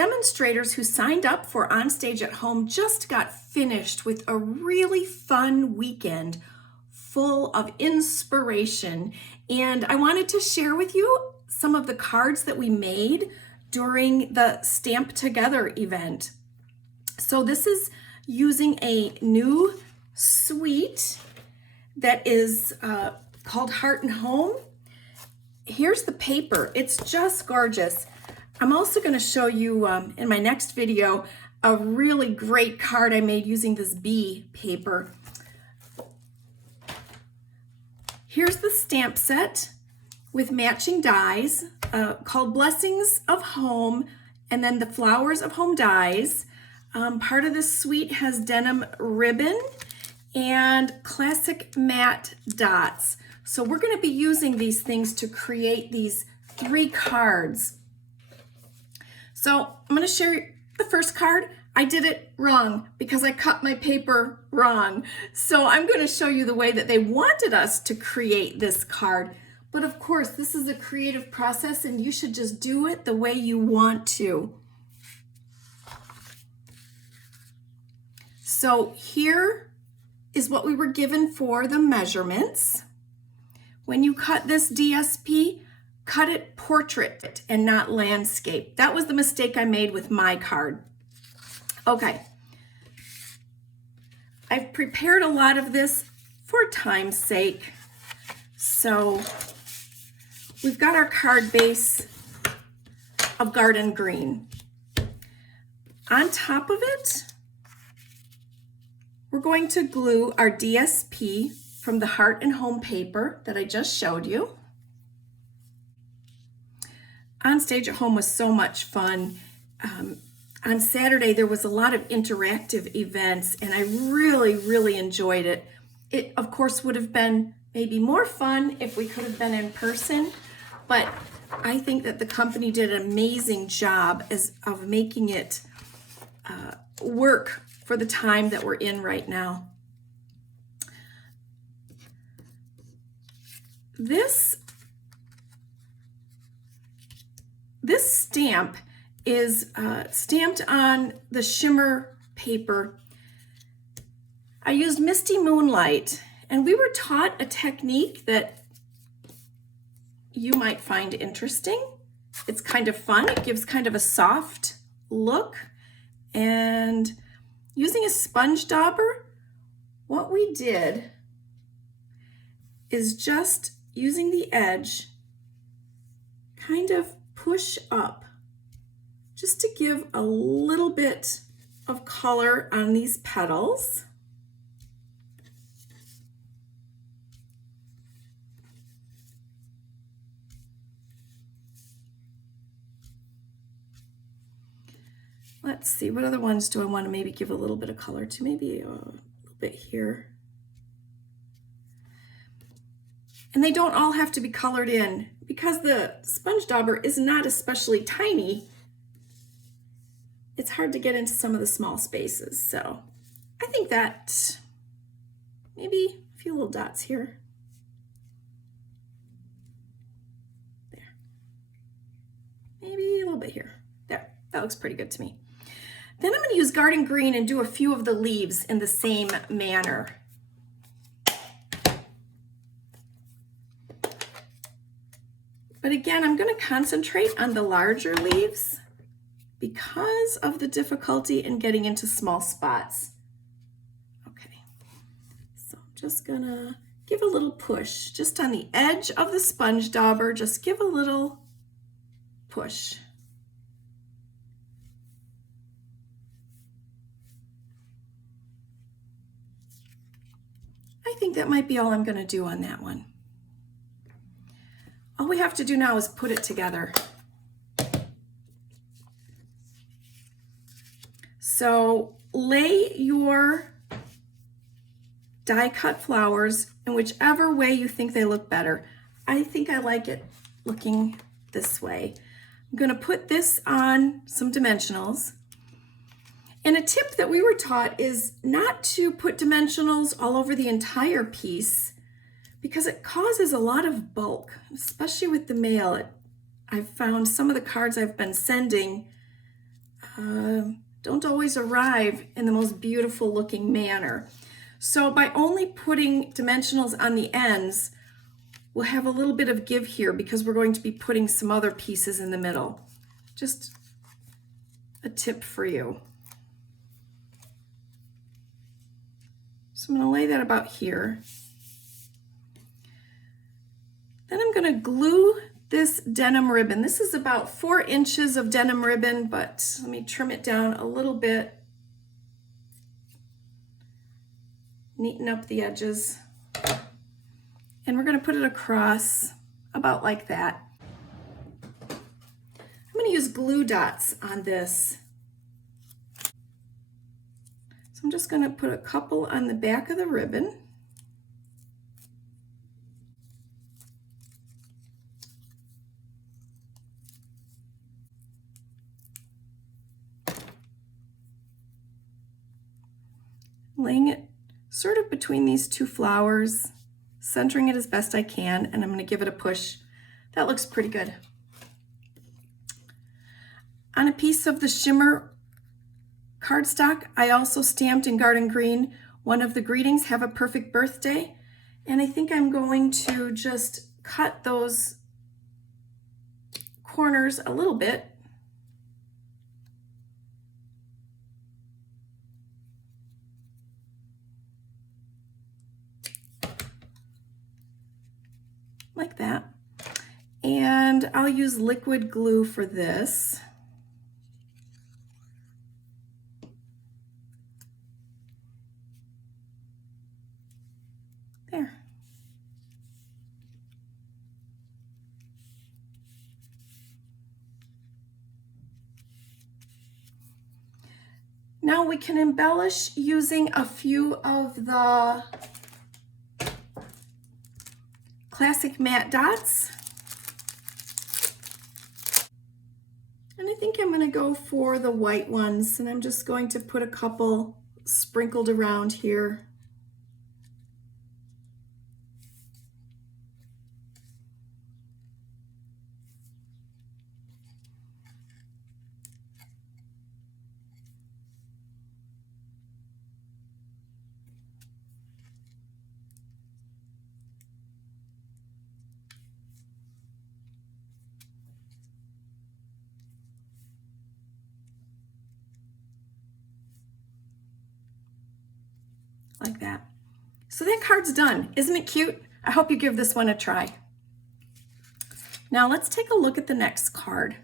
demonstrators who signed up for On Stage at Home just got finished with a really fun weekend full of inspiration. And I wanted to share with you some of the cards that we made during the Stamp Together event. So this is using a new suite that is called Heart and Home. Here's the paper. It's just gorgeous. I'm also going to show you in my next video a really great card I made using this bee paper. Here's the stamp set with matching dies called Blessings of Home, and then the Flowers of Home dies. Part of this suite has denim ribbon and classic matte dots. So we're going to be using these things to create these 3 cards. So I'm going to share the first card. I did it wrong because I cut my paper wrong. So I'm going to show you the way that they wanted us to create this card. But of course, this is a creative process and you should just do it the way you want to. So here is what we were given for the measurements. When you cut this DSP, cut it portrait and not landscape. That was the mistake I made with my card. Okay. I've prepared a lot of this for time's sake. So we've got our card base of garden green. On top of it, we're going to glue our DSP from the Heart and Home paper that I just showed you. On Stage at Home was so much fun. On Saturday, there was a lot of interactive events, and I really, really enjoyed it. It, of course, would have been maybe more fun if we could have been in person, but I think that the company did an amazing job of making it work for the time that we're in right now. This stamp is stamped on the shimmer paper. I used Misty Moonlight, and we were taught a technique that you might find interesting. It's kind of fun. It gives kind of a soft look. And using a sponge dauber, what we did is just using the edge, kind of push up, just to give a little bit of color on these petals. Let's see, what other ones do I want to maybe give a little bit of color to? Maybe a little bit here. And they don't all have to be colored in because the sponge dauber is not especially tiny. It's hard to get into some of the small spaces. So I think that maybe a few little dots here. There. Maybe a little bit here. There, that looks pretty good to me. Then I'm going to use garden green and do a few of the leaves in the same manner. But again, I'm going to concentrate on the larger leaves because of the difficulty in getting into small spots. Okay, so I'm just going to give a little push just on the edge of the sponge dauber. Just give a little push. I think that might be all I'm going to do on that one. All we have to do now is put it together. So lay your die cut flowers in whichever way you think they look better. I think I like it looking this way. I'm going to put this on some dimensionals. And a tip that we were taught is not to put dimensionals all over the entire piece because it causes a lot of bulk, especially with the mail. I've found some of the cards I've been sending, don't always arrive in the most beautiful looking manner. So by only putting dimensionals on the ends, we'll have a little bit of give here because we're going to be putting some other pieces in the middle. Just a tip for you. So I'm going to lay that about here. Then I'm going to glue this denim ribbon. This is about 4 inches of denim ribbon, but let me trim it down a little bit. Neaten up the edges. And we're going to put it across about like that. I'm going to use glue dots on this. So I'm just going to put a couple on the back of the ribbon. Laying it sort of between these two flowers, centering it as best I can, and I'm going to give it a push. That looks pretty good. On a piece of the shimmer cardstock, I also stamped in Garden Green one of the greetings, "Have a perfect birthday," and I think I'm going to just cut those corners a little bit. Like that. And I'll use liquid glue for this. There. Now we can embellish using a few of the classic matte dots. And I think I'm going to go for the white ones, and I'm just going to put a couple sprinkled around here. Like that. So that card's done. Isn't it cute? I hope you give this one a try. Now let's take a look at the next card.